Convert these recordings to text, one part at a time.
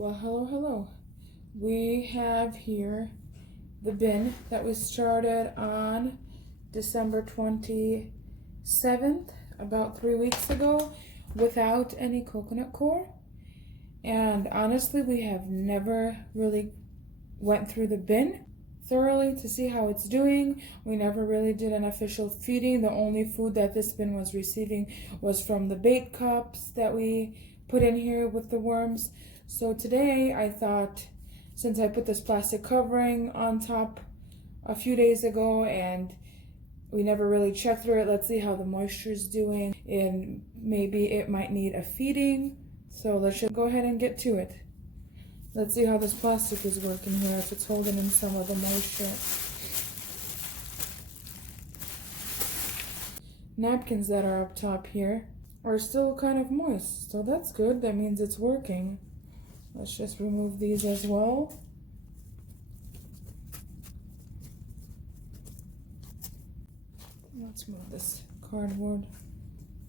Well, hello. We have here the bin that we started on December 27th, about 3 weeks ago, without any coconut coir. And honestly, we have never really went through the bin thoroughly to see how it's doing. We never really did an official feeding. The only food that this bin was receiving was from the bait cups that we put in here with the worms. So today I thought, since I put this plastic covering on top a few days ago and we never really checked through it, let's see how the moisture is doing, and maybe it might need a feeding. So let's just go ahead and get to it. Let's see how this plastic is working here, if it's holding in some of the moisture. Napkins that are up top here are still kind of moist, so that's good. That means it's working. Let's just remove these as well. Let's move this cardboard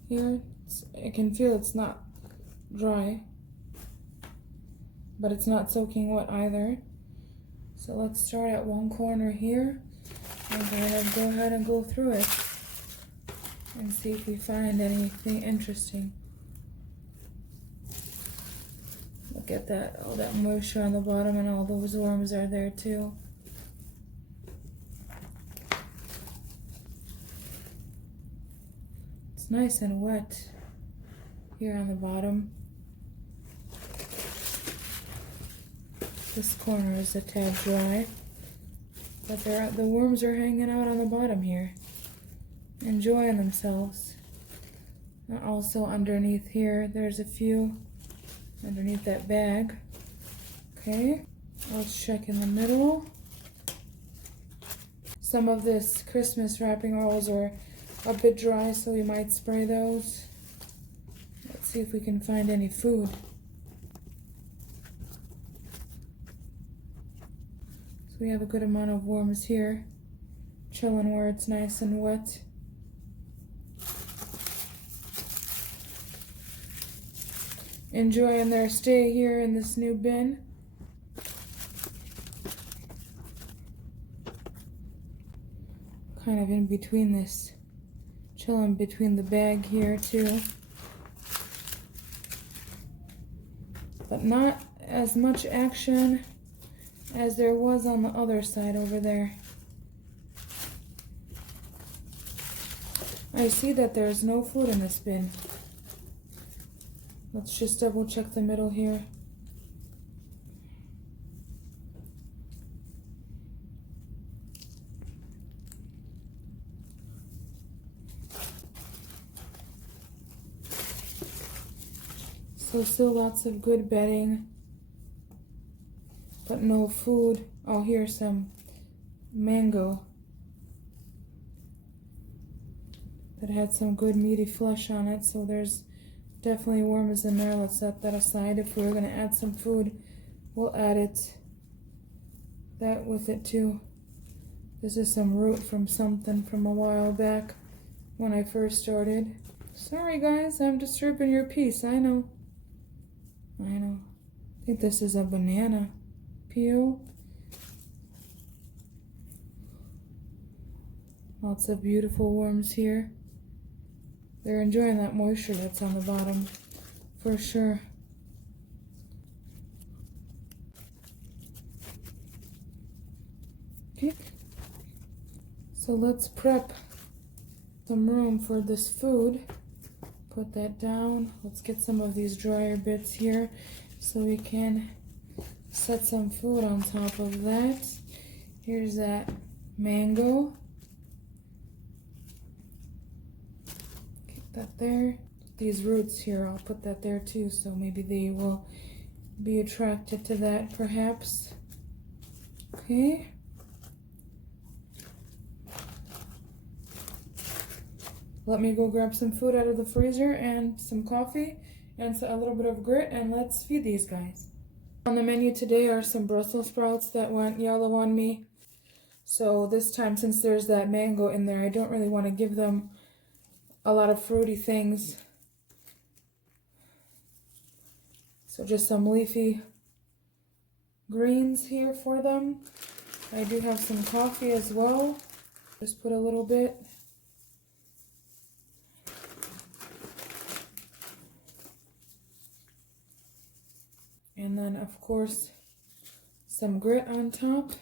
here. I can feel it's not dry, but it's not soaking wet either. So let's start at one corner here and go ahead and go through it and see if we find anything interesting. Look at that, all that moisture on the bottom, and all those worms are there too. It's nice and wet here on the bottom. This corner is a tad dry, but the worms are hanging out on the bottom here, enjoying themselves. And also underneath here, there's a few underneath that bag. Okay, let's check in the middle. Some of this Christmas wrapping rolls are a bit dry, so we might spray those. Let's see if we can find any food. So we have a good amount of worms here, chilling where it's nice and wet. Enjoying their stay here in this new bin. Kind of in between this, chilling between the bag here too. But not as much action as there was on the other side over there. I see that there's no food in this bin. Let's just double check the middle here. So still lots of good bedding, but no food. Oh, here's some mango that had some good meaty flesh on it, so there's definitely worms in there. Let's set that aside. If we're going to add some food, we'll add that with it too. This is some root from something from a while back when I first started. Sorry guys, I'm disturbing your peace. I know. I think this is a banana peel. Lots of beautiful worms here. They're enjoying that moisture that's on the bottom, for sure. Okay, so let's prep some room for this food. Put that down. Let's get some of these drier bits here so we can set some food on top of that. Here's that mango. That there. These roots here, I'll put that there too, so maybe they will be attracted to that perhaps. Okay. Let me go grab some food out of the freezer and some coffee and a little bit of grit, and let's feed these guys. On the menu today are some Brussels sprouts that went yellow on me. So this time, since there's that mango in there, I don't really want to give them a lot of fruity things. So just some leafy greens here for them. I do have some coffee as well. Just put a little bit. And then, of course, some grit on top.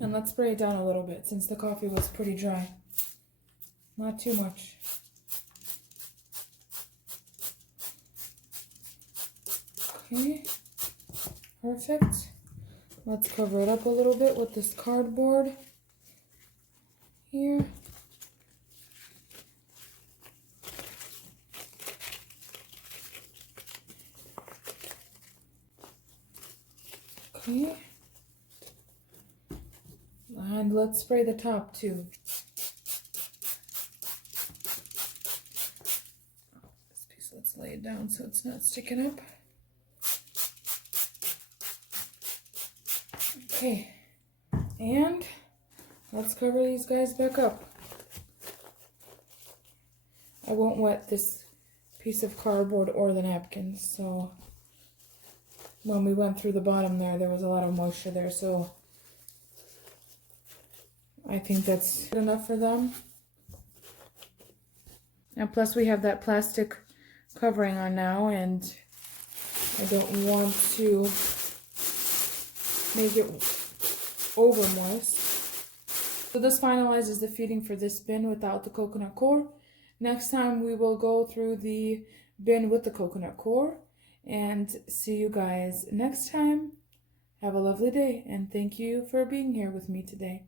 And let's spray it down a little bit since the coffee was pretty dry. Not too much. Okay, perfect. Let's cover it up a little bit with this cardboard here. Okay. And let's spray the top too. This piece, let's lay it down so it's not sticking up. Okay, and let's cover these guys back up. I won't wet this piece of cardboard or the napkins, so when we went through the bottom there was a lot of moisture there, so I think that's good enough for them. And plus we have that plastic covering on now, and I don't want to make it over moist. So this finalizes the feeding for this bin without the coconut core. Next time we will go through the bin with the coconut core, and see you guys next time. Have a lovely day, and thank you for being here with me today.